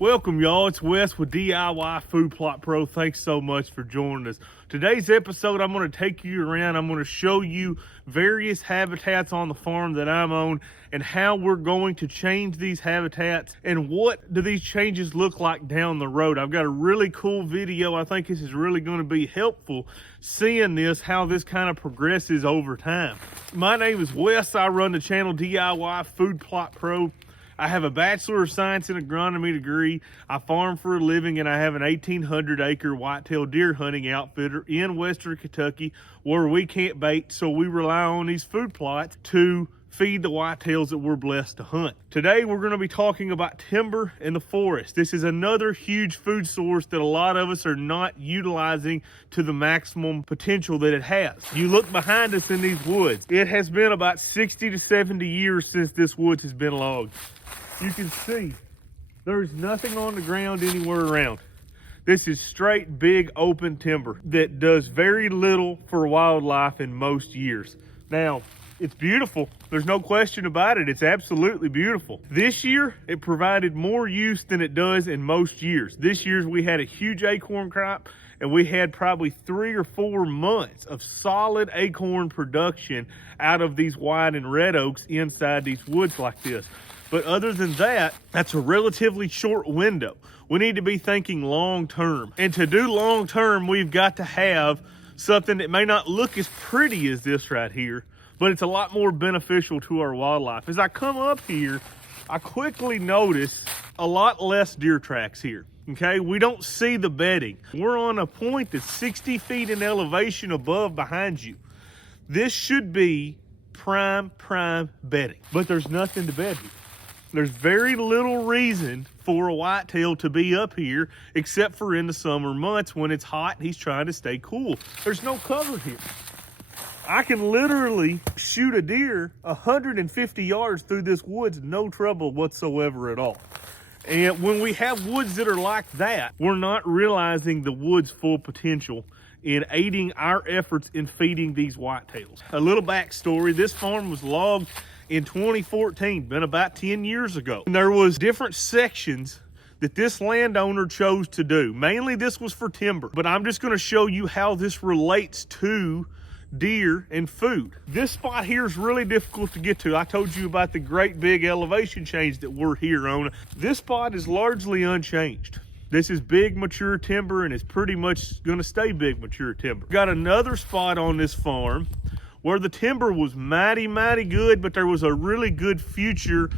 Welcome, y'all. It's Wes with DIY Food Plot Pro. Thanks so much for joining us. Today's episode, I'm going to take you around. I'm going to show you various habitats on the farm that I'm on and how we're going to change these habitats and what do these changes look like down the road. I've got a really cool video. I think this is really going to be helpful seeing this, how this kind of progresses over time. My name is Wes. I run the channel DIY Food Plot Pro. I have a Bachelor of Science in Agronomy degree. I farm for a living, and I have an 1,800-acre whitetail deer hunting outfitter in Western Kentucky where we can't bait, so we rely on these food plots to feed the whitetails that we're blessed to hunt. Today, we're going to be talking about timber and the forest. This is another huge food source that a lot of us are not utilizing to the maximum potential that it has. You look behind us in these woods. It has been about 60 to 70 years since this woods has been logged. You can see there's nothing on the ground anywhere around. This is straight, big, open timber that does very little for wildlife in most years. Now, it's beautiful. There's no question about it. It's absolutely beautiful. This year, it provided more use than it does in most years. This year, we had a huge acorn crop, and we had probably 3 or 4 months of solid acorn production out of these white and red oaks inside these woods like this. But other than that, that's a relatively short window. We need to be thinking long-term. And to do long-term, we've got to have something that may not look as pretty as this right here, but it's a lot more beneficial to our wildlife. As I come up here, I quickly notice a lot less deer tracks here. Okay, we don't see the bedding. We're on a point that's 60 feet in elevation above behind you. This should be prime bedding, but there's nothing to bed here. There's very little reason for a whitetail to be up here except for in the summer months when it's hot and he's trying to stay cool. There's no cover here. I can literally shoot a deer 150 yards through this woods, no trouble whatsoever at all. And when we have woods that are like that, we're not realizing the wood's full potential in aiding our efforts in feeding these whitetails. A little backstory, this farm was logged in 2014, been about 10 years ago. And there was different sections that this landowner chose to do. Mainly this was for timber, but I'm just gonna show you how this relates to deer and food. This spot here is really difficult to get to. I told you about the great big elevation change that we're here on. This spot is largely unchanged. This is big mature timber and it's pretty much gonna stay big mature timber. Got another spot on this farm where the timber was mighty good, but there was a really good future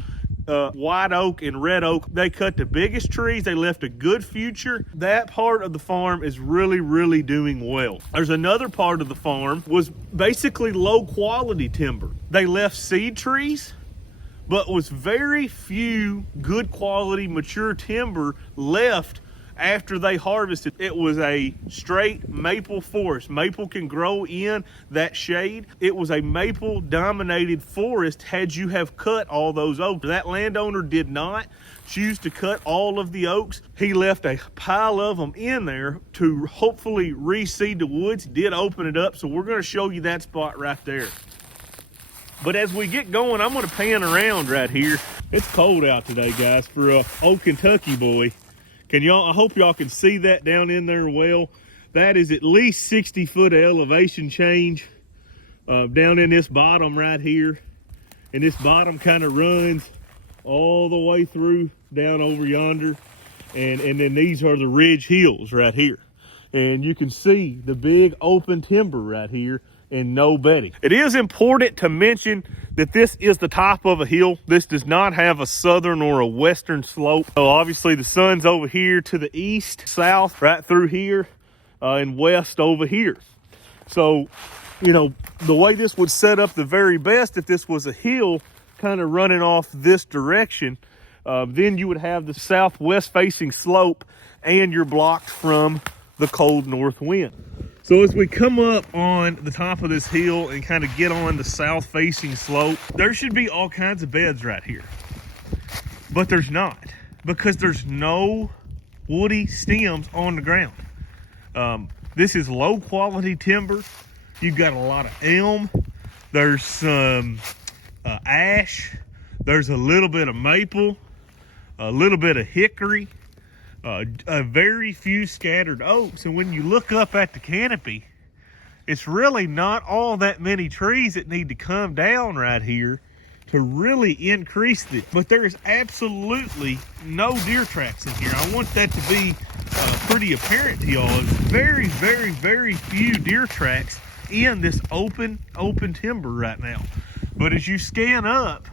white oak and red oak. They cut the biggest trees, they left a good future. That part of the farm is really doing well. There's another part of the farm was basically low quality timber. They left seed trees, but was very few good quality mature timber left after they harvested. It was a straight maple forest. Maple can grow in that shade. It was a maple dominated forest had you have cut all those oaks. That landowner did not choose to cut all of the oaks. He left a pile of them in there to hopefully reseed the woods. Did open it up, so we're going to show you that spot right there. But as we get going, I'm going to pan around right here. It's cold out today, guys, for a old Kentucky boy. Can y'all, I hope y'all can see that down in there well. That is at least 60 foot of elevation change down in this bottom right here. And this bottom kind of runs all the way through down over yonder. And then these are the ridge hills right here. And you can see the big open timber right here and no bedding. It is important to mention that this is the top of a hill. This does not have a southern or a western slope. So obviously the sun's over here to the east, south, right through here, and west over here. So, you know, the way this would set up the very best if this was a hill kind of running off this direction, then you would have the southwest facing slope and you're blocked from the cold north wind. So as we come up on the top of this hill and kind of get on the south facing slope, there should be all kinds of beds right here. But there's not, because there's no woody stems on the ground. This is low quality timber. You've got a lot of elm. There's some ash. There's a little bit of maple, a little bit of hickory. A very few scattered oaks. And when you look up at the canopy, it's really not all that many trees that need to come down right here to really increase this. But there is absolutely no deer tracks in here. I want that to be pretty apparent to y'all. There's very, very, very few deer tracks in this open timber right now. But as you scan up,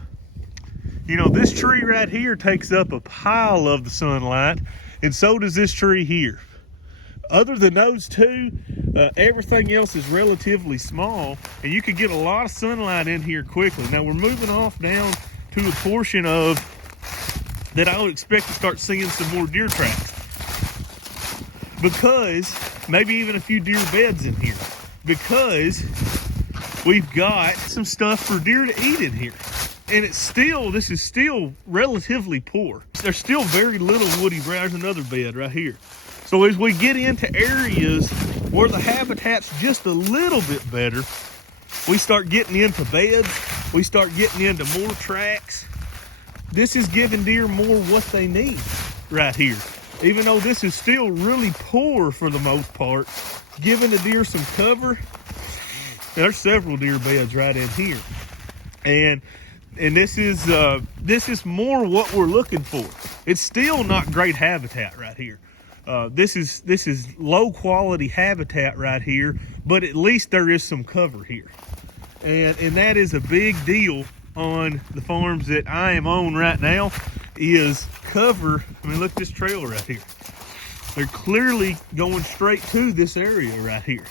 you know, this tree right here takes up a pile of the sunlight, and so does this tree here. Other than those two, everything else is relatively small, and you can get a lot of sunlight in here quickly. Now we're moving off down to a portion of that I would expect to start seeing some more deer tracks, because maybe even a few deer beds in here, because we've got some stuff for deer to eat in here. And this is still relatively poor. There's still very little woody browse. There's another bed right here. So as we get into areas where the habitat's just a little bit better, we start getting into beds, we start getting into more tracks. This is giving deer more what they need right here. Even though this is still really poor for the most part, giving the deer some cover. There's several deer beds right in here. And this is more what we're looking for. It's still not great habitat right here. This is low quality habitat right here, but at least there is some cover here. And that is a big deal on the farms that I am on right now, is cover. I mean, look at this trail right here. They're clearly going straight to this area right here.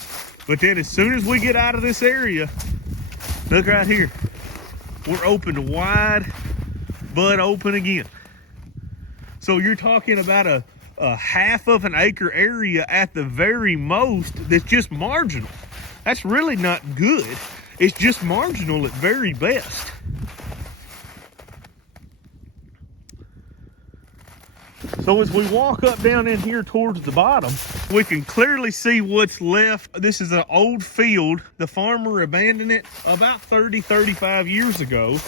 But then as soon as we get out of this area, look right here. We're open to wide, but open again. So you're talking about a half of an acre area at the very most that's just marginal. That's really not good. It's just marginal at very best. So as we walk up down in here towards the bottom, we can clearly see what's left. This is an old field. The farmer abandoned it about 35 years ago.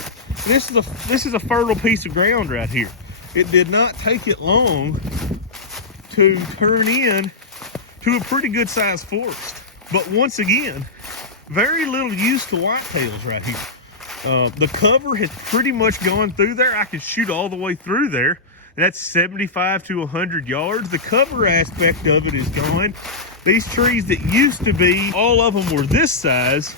This is a fertile piece of ground right here. It did not take it long to turn in to a pretty good sized forest. But once again, very little use to whitetails right here. The cover has pretty much gone through there. I could shoot all the way through there. That's 75 to 100 yards. The cover aspect of it is gone. These trees that used to be, all of them were this size,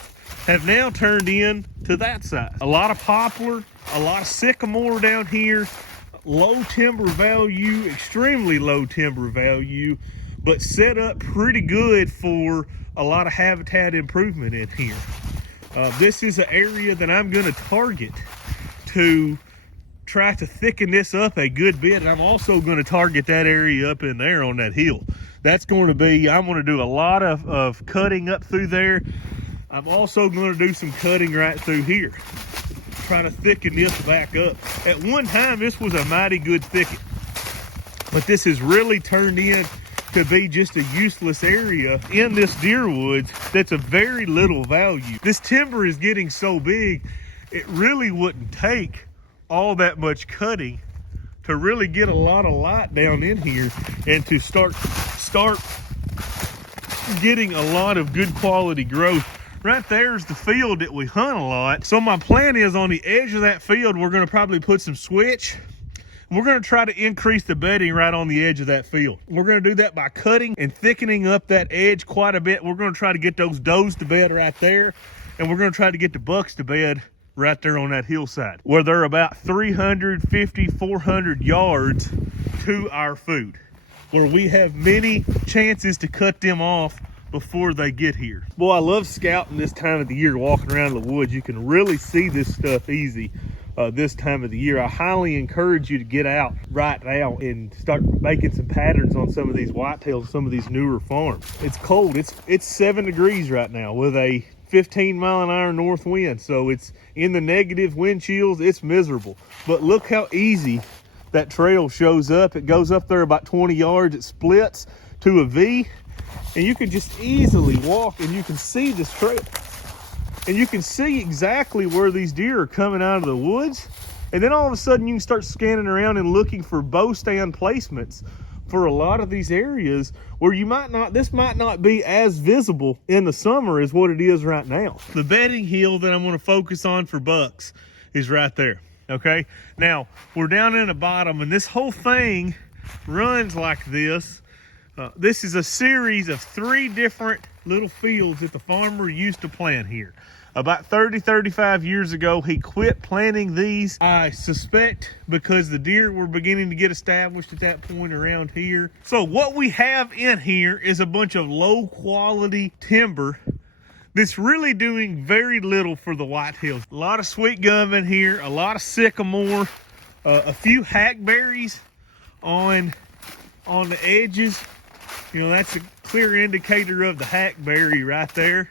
have now turned in to that size. A lot of poplar, a lot of sycamore down here, low timber value, extremely low timber value, but set up pretty good for a lot of habitat improvement in here. This is an area that I'm gonna target to try to thicken this up a good bit, and I'm also going to target that area up in there on that hill. That's going to be, I'm going to do a lot of cutting up through there. I'm also going to do some cutting right through here, try to thicken this back up. At one time, this was a mighty good thicket, but this has really turned in to be just a useless area in this deer woods that's of very little value. This timber is getting so big, it really wouldn't take all that much cutting to really get a lot of light down in here and to start getting a lot of good quality growth. Right there's the field that we hunt a lot. So my plan is, on the edge of that field, we're going to probably put some switch. We're going to try to increase the bedding right on the edge of that field. We're going to do that by cutting and thickening up that edge quite a bit. We're going to try to get those does to bed right there, and we're going to try to get the bucks to bed right there on that hillside, where they're about 350, 400 yards to our food, where we have many chances to cut them off before they get here. Boy, I love scouting this time of the year, walking around the woods. You can really see this stuff easy this time of the year. I highly encourage you to get out right now and start making some patterns on some of these whitetails, some of these newer farms. It's cold. It's 7 degrees right now with a 15-mile-an-hour north wind, so it's in the negative wind chills. It's miserable, but look how easy that trail shows up. It goes up there about 20 yards, it splits to a V, and you can just easily walk, and you can see this trail, and you can see exactly where these deer are coming out of the woods. And then all of a sudden you can start scanning around and looking for bow stand placements for a lot of these areas where this might not be as visible in the summer as what it is right now. The bedding hill that I'm going to focus on for bucks is right there. Okay, now we're down in the bottom, and this whole thing runs like this. This is a series of 3 different little fields that the farmer used to plant here. About 35 years ago, he quit planting these, I suspect because the deer were beginning to get established at that point around here. So what we have in here is a bunch of low quality timber that's really doing very little for the whitetails. A lot of sweet gum in here, a lot of sycamore, a few hackberries on the edges. You know, that's a clear indicator of the hackberry right there.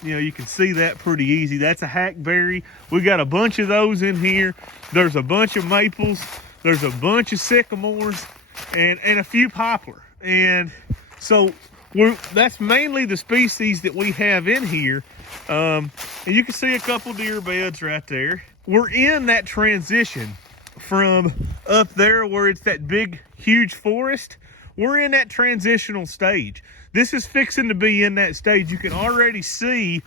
You know, you can see that pretty easy. That's a hackberry. We got a bunch of those in here. There's a bunch of maples. There's a bunch of sycamores and a few poplar. And so that's mainly the species that we have in here. And you can see a couple deer beds right there. We're in that transition from up there where it's that big, huge forest. We're in that transitional stage. This is fixing to be in that stage. You can already see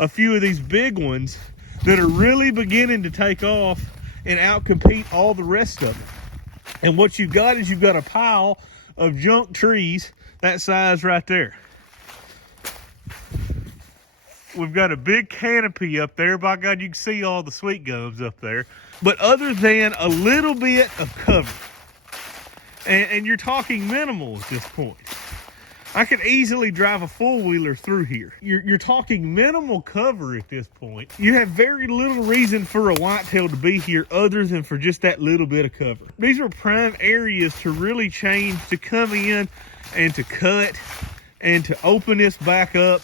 a few of these big ones that are really beginning to take off and outcompete all the rest of them. And what you've got is you've got a pile of junk trees that size right there. We've got a big canopy up there. By God, you can see all the sweet gums up there. But other than a little bit of cover, and you're talking minimal at this point. I could easily drive a four-wheeler through here. You're talking minimal cover at this point. You have very little reason for a whitetail to be here other than for just that little bit of cover. These are prime areas to really change, to come in and to cut and to open this back up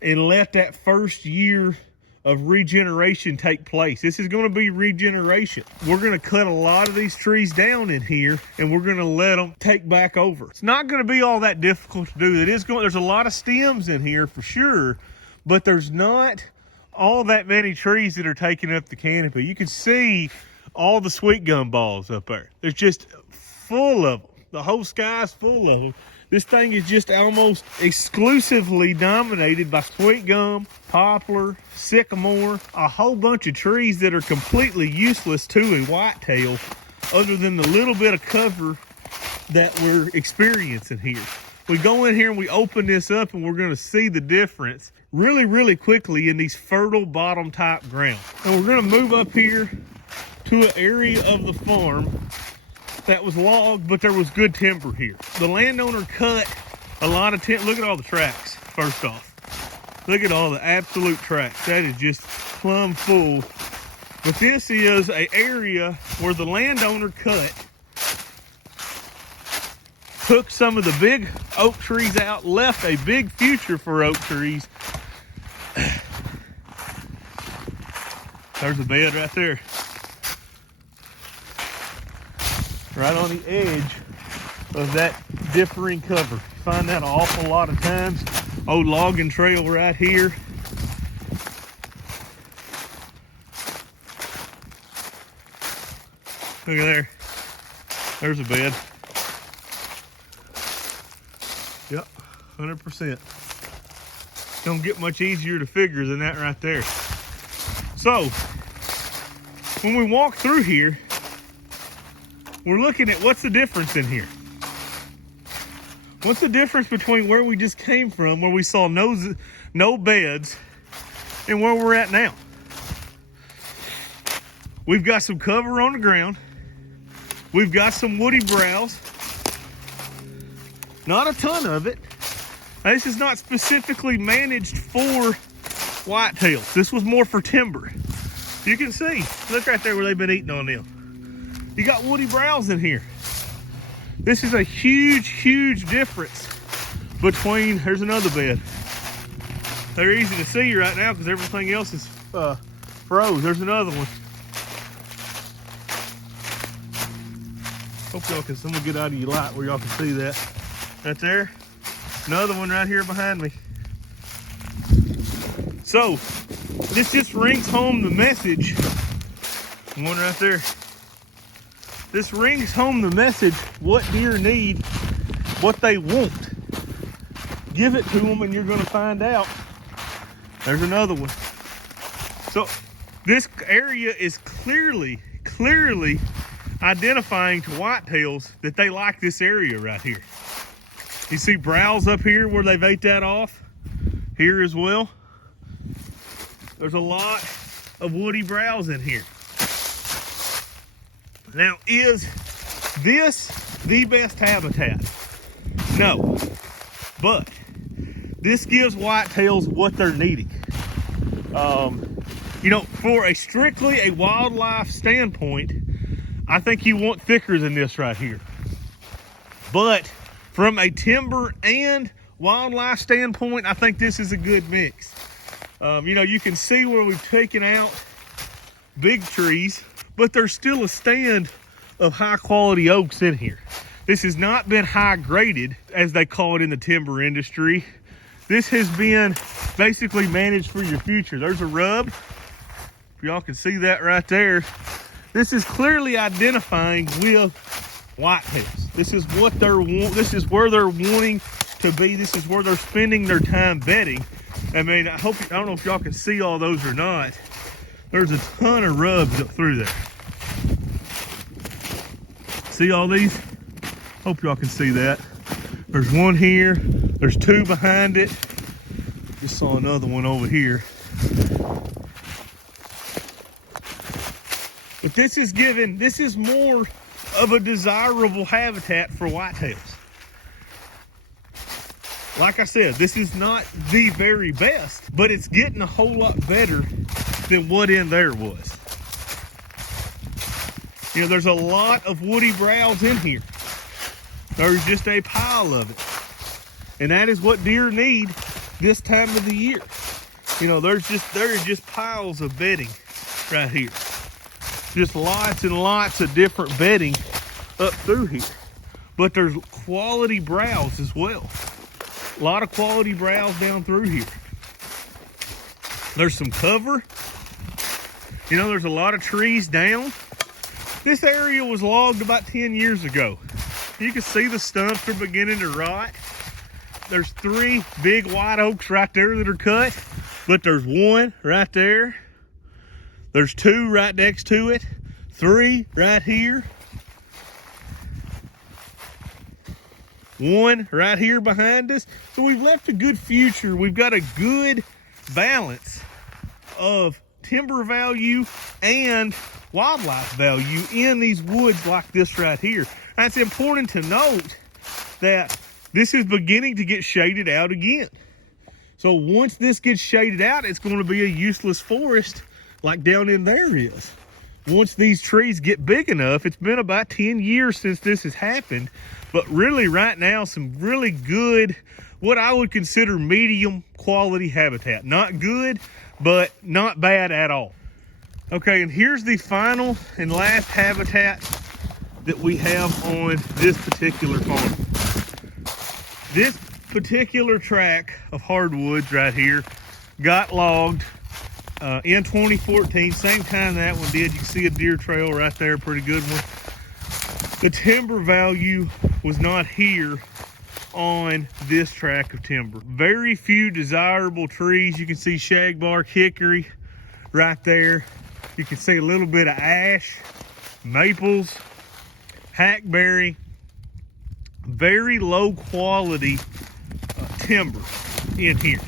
and let that first year of regeneration take place. This is going to be regeneration. We're going to cut a lot of these trees down in here and we're going to let them take back over. It's not going to be all that difficult to do. There's a lot of stems in here for sure, but there's not all that many trees that are taking up the canopy. You can see all the sweet gum balls up there. There's just full of them. The whole sky's full of them. This thing is just almost exclusively dominated by sweet gum, poplar, sycamore, a whole bunch of trees that are completely useless to a whitetail other than the little bit of cover that we're experiencing here. We go in here and we open this up and we're going to see the difference really, really quickly in these fertile bottom type ground. And we're going to move up here to an area of the farm that was logged, but there was good timber here. The landowner cut a lot of timber. Look at all the tracks, first off. Look at all the absolute tracks. That is just plumb full. But this is an area where the landowner took some of the big oak trees out, left a big future for oak trees. There's a bed right there. Right on the edge of that differing cover. You find that an awful lot of times. Old logging trail right here. Look at there. There's a bed. Yep, 100%. Don't get much easier to figure than that right there. So, when we walk through here, we're looking at what's the difference in here. What's the difference between where we just came from, where we saw no beds, and where we're at now? We've got some cover on the ground. We've got some woody browse. Not a ton of it. Now, this is not specifically managed for whitetails. This was more for timber. You can see, look right there where they've been eating on them. You got woody browse in here. This is a huge, huge difference between, here's another bed. They're easy to see right now because everything else is froze. There's another one. Hope y'all can, someone get out of your light where y'all can see that. Right there. Another one right here behind me. So, this just rings home the message. One right there. this rings home the message, what deer need, what they want. Give it to them and you're gonna find out. There's another one. So this area is clearly identifying to whitetails that they like this area right here. You see browse up here where they've ate that off? Here as well. There's a lot of woody browse in here. Now, is this the best habitat? No, but this gives whitetails what they're needing. You know, for a strictly a wildlife standpoint, I think you want thicker than this right here. But from a timber and wildlife standpoint, I think this is a good mix. You know, you can see where we've taken out big trees, but there's still a stand of high quality oaks in here. This has not been high graded, as they call it in the timber industry. This has been basically managed for your future. There's a rub. If y'all can see that right there. This is clearly identifying with whitetails. This is what this is where they're wanting to be. This is where they're spending their time bedding. I mean, I don't know if y'all can see all those or not. There's a ton of rubs up through there. See all these? Hope y'all can see that. There's one here. There's two behind it. Just saw another one over here. But this is more of a desirable habitat for whitetails. Like I said, this is not the very best, but it's getting a whole lot better than what in there was. You know, there's a lot of woody browse in here. There's just a pile of it. And that is what deer need this time of the year. You know, there are just piles of bedding right here. Just lots and lots of different bedding up through here. But there's quality browse as well. A lot of quality browse down through here. There's some cover. You know, there's a lot of trees down. This area was logged about 10 years ago. You can see the stumps are beginning to rot. There's 3 big white oaks right there that are cut, but there's 1 right there. There's 2 right next to it, 3 right here, 1 right here behind us. So we've left a good future. We've got a good balance of timber value and wildlife value in these woods like this right here. And it's important to note that this is beginning to get shaded out again. So once this gets shaded out, it's going to be a useless forest like down in there is. Once these trees get big enough, it's been about 10 years since this has happened, but really right now, some really good, what I would consider medium quality habitat. Not good, but not bad at all. Okay, and here's the final and last habitat that we have on this particular farm. This particular tract of hardwoods right here got logged in 2014, same time that one did. You can see a deer trail right there, pretty good one. The timber value was not here on this tract of timber. Very few desirable trees. You can see shagbark, hickory right there. You can see a little bit of ash, maples, hackberry. Very low quality timber in here.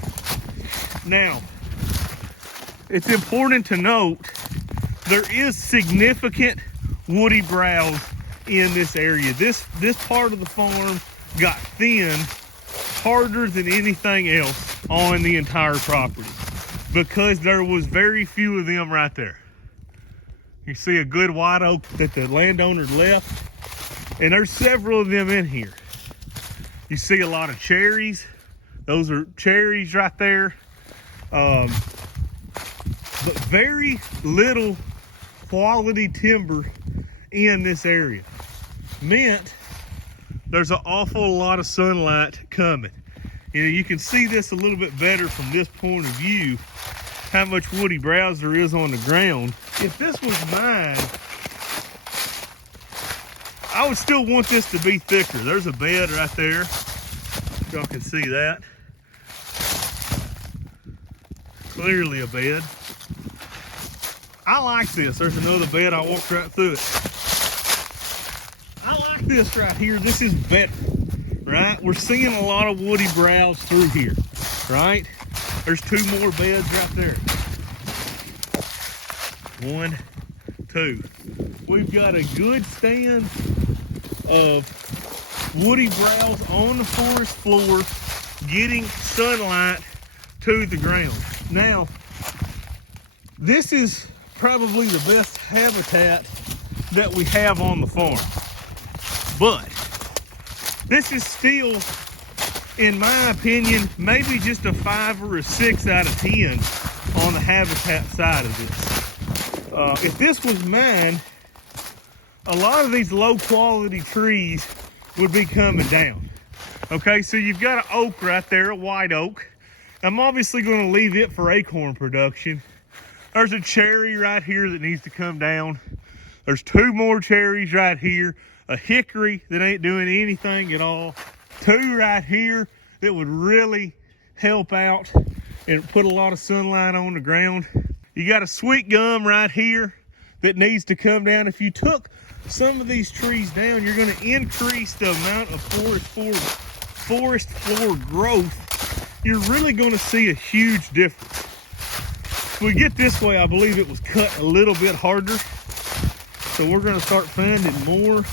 Now, it's important to note there is significant woody browse in this area. This part of the farm got thinned harder than anything else on the entire property because there was very few of them right there. You see a good white oak that the landowner left, and there's several of them in here. You see a lot of cherries. Those are cherries right there. But very little quality timber in this area. Meant there's an awful lot of sunlight coming. You know, you can see this a little bit better from this point of view, how much woody browse there is on the ground. If this was mine, I would still want this to be thicker. There's a bed right there. Y'all can see that. Clearly a bed. I like this. There's another bed. I walked right through it. I like this right here. This is better, right? We're seeing a lot of woody browse through here, right? There's two more beds right there. 1, 2. We've got a good stand of woody browse on the forest floor, getting sunlight to the ground. Now, this is probably the best habitat that we have on the farm, but this is still, in my opinion, maybe just a 5 or a 6 out of 10 on the habitat side of this. If this was mine, a lot of these low quality trees would be coming down. Okay, so you've got an oak right there, a white oak. I'm obviously going to leave it for acorn production. There's a cherry right here that needs to come down. There's 2 more cherries right here. A hickory that ain't doing anything at all. 2 right here that would really help out and put a lot of sunlight on the ground. You got a sweet gum right here that needs to come down. If you took some of these trees down, you're going to increase the amount of forest floor growth. You're really going to see a huge difference. If we get this way, I believe it was cut a little bit harder. So we're going to start finding more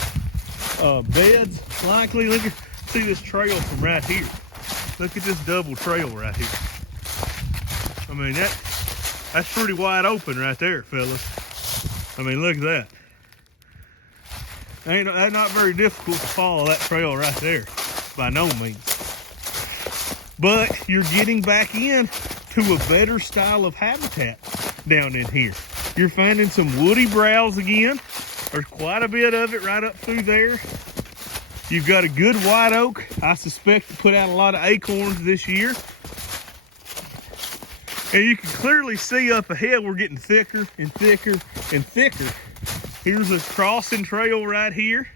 beds likely. Look at, see this trail from right here. Look at this double trail right here. I mean, that's pretty wide open right there, fellas. I mean, look at that. That's not very difficult to follow that trail right there, by no means. But you're getting back in to a better style of habitat down in here. You're finding some woody browse again. There's quite a bit of it right up through there. You've got a good white oak. I suspect to put out a lot of acorns this year. And you can clearly see up ahead, we're getting thicker and thicker and thicker. Here's a crossing trail right here.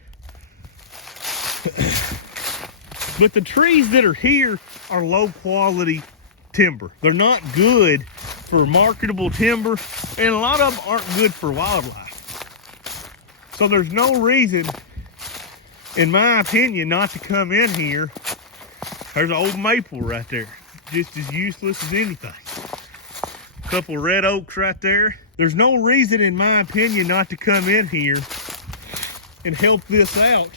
But the trees that are here are low quality timber. They're not good for marketable timber, and a lot of them aren't good for wildlife. So there's no reason, in my opinion, not to come in here. There's an old maple right there, just as useless as anything. A couple red oaks right there. There's no reason, in my opinion, not to come in here and help this out,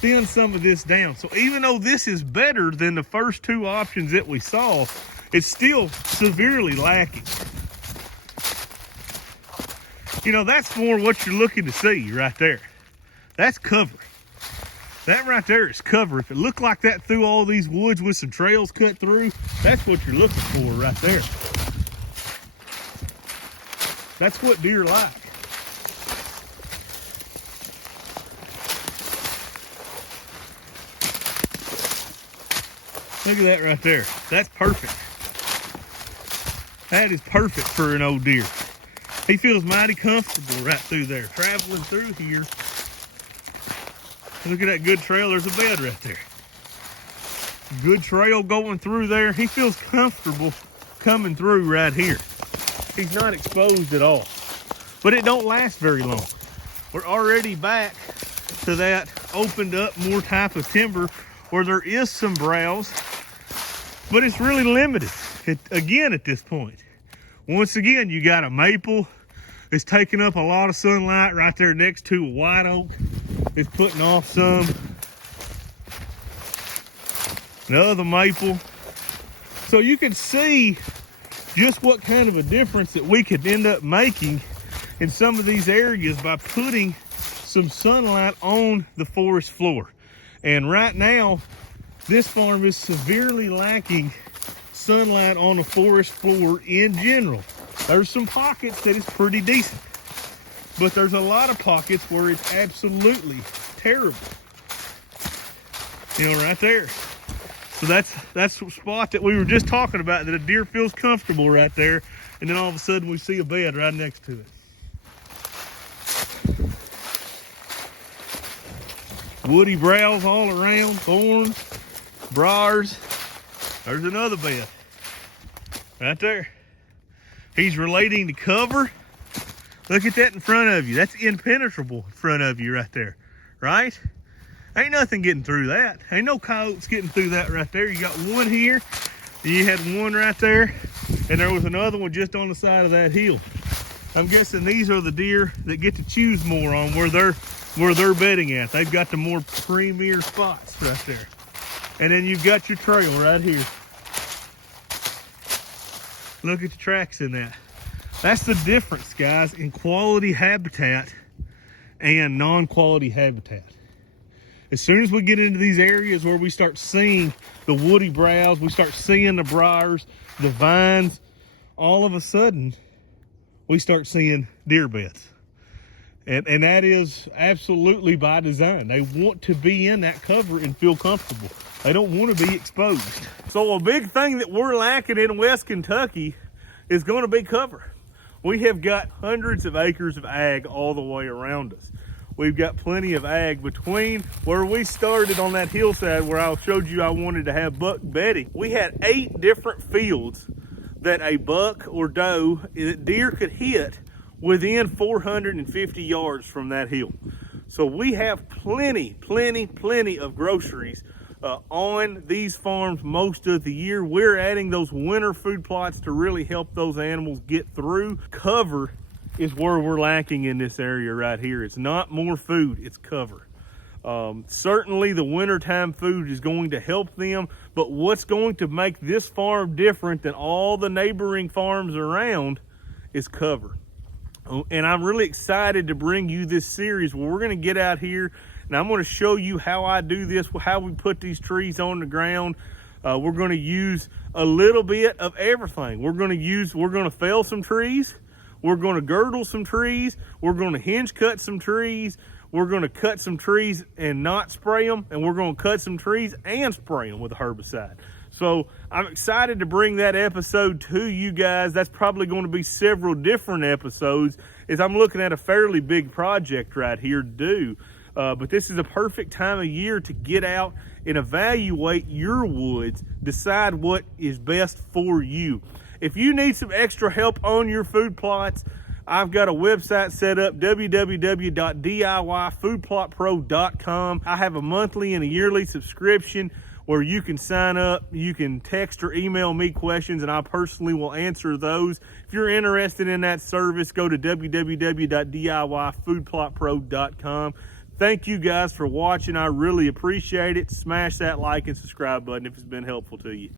thin some of this down. So even though this is better than the first 2 options that we saw, it's still severely lacking. You know, that's more what you're looking to see right there. That's cover. That right there is cover. If it looked like that through all these woods with some trails cut through, that's what you're looking for right there. That's what deer like. Look at that right there. That's perfect. That is perfect for an old deer. He feels mighty comfortable right through there, traveling through here. Look at that good trail. There's a bed right there. Good trail going through there. He feels comfortable coming through right here. He's not exposed at all. But it don't last very long. We're already back to that opened up more type of timber where there is some browse, but it's really limited again at this point. Once again, you got a maple. It's taking up a lot of sunlight right there next to a white oak. It's putting off some. Another maple. So you can see just what kind of a difference that we could end up making in some of these areas by putting some sunlight on the forest floor. And right now, this farm is severely lacking sunlight on the forest floor in general. There's some pockets that is pretty decent, but there's a lot of pockets where it's absolutely terrible. You know, right there. So that's the spot that we were just talking about, that a deer feels comfortable right there, and then all of a sudden we see a bed right next to it. Woody browse all around, thorns, briars. There's another bed right there. He's relating to cover. Look at that in front of you. That's impenetrable in front of you right there, right? Ain't nothing getting through that. Ain't no coyotes getting through that right there. You got one here, you had one right there, and there was another one just on the side of that hill. I'm guessing these are the deer that get to choose more on where they're bedding at. They've got the more premier spots right there. And then you've got your trail right here. Look at the tracks in that. That's the difference, guys, in quality habitat and non-quality habitat. As soon as we get into these areas where we start seeing the woody browse, we start seeing the briars, the vines, all of a sudden, we start seeing deer beds. And that is absolutely by design. They want to be in that cover and feel comfortable. They don't want to be exposed. So a big thing that we're lacking in West Kentucky is going to be cover. We have got hundreds of acres of ag all the way around us. We've got plenty of ag between where we started on that hillside where I showed you I wanted to have buck bedding. We had 8 different fields that a buck or doe, deer could hit within 450 yards from that hill. So we have plenty of groceries on these farms most of the year. We're adding those winter food plots to really help those animals get through. Cover is where we're lacking in this area right here. It's not more food, it's cover. Certainly the wintertime food is going to help them, but what's going to make this farm different than all the neighboring farms around is cover. And I'm really excited to bring you this series where we're going to get out here and I'm going to show you how I do this, how we put these trees on the ground. We're going to use a little bit of everything. We're going to fell some trees. We're going to girdle some trees. We're going to hinge cut some trees. We're going to cut some trees and not spray them. And we're going to cut some trees and spray them with a herbicide. So I'm excited to bring that episode to you guys. That's probably going to be several different episodes as I'm looking at a fairly big project right here to do. But this is a perfect time of year to get out and evaluate your woods, decide what is best for you. If you need some extra help on your food plots, I've got a website set up, www.diyfoodplotpro.com. I have a monthly and a yearly subscription where you can sign up, you can text or email me questions, and I personally will answer those. If you're interested in that service, go to www.diyfoodplotpro.com. Thank you guys for watching. I really appreciate it. Smash that like and subscribe button if it's been helpful to you.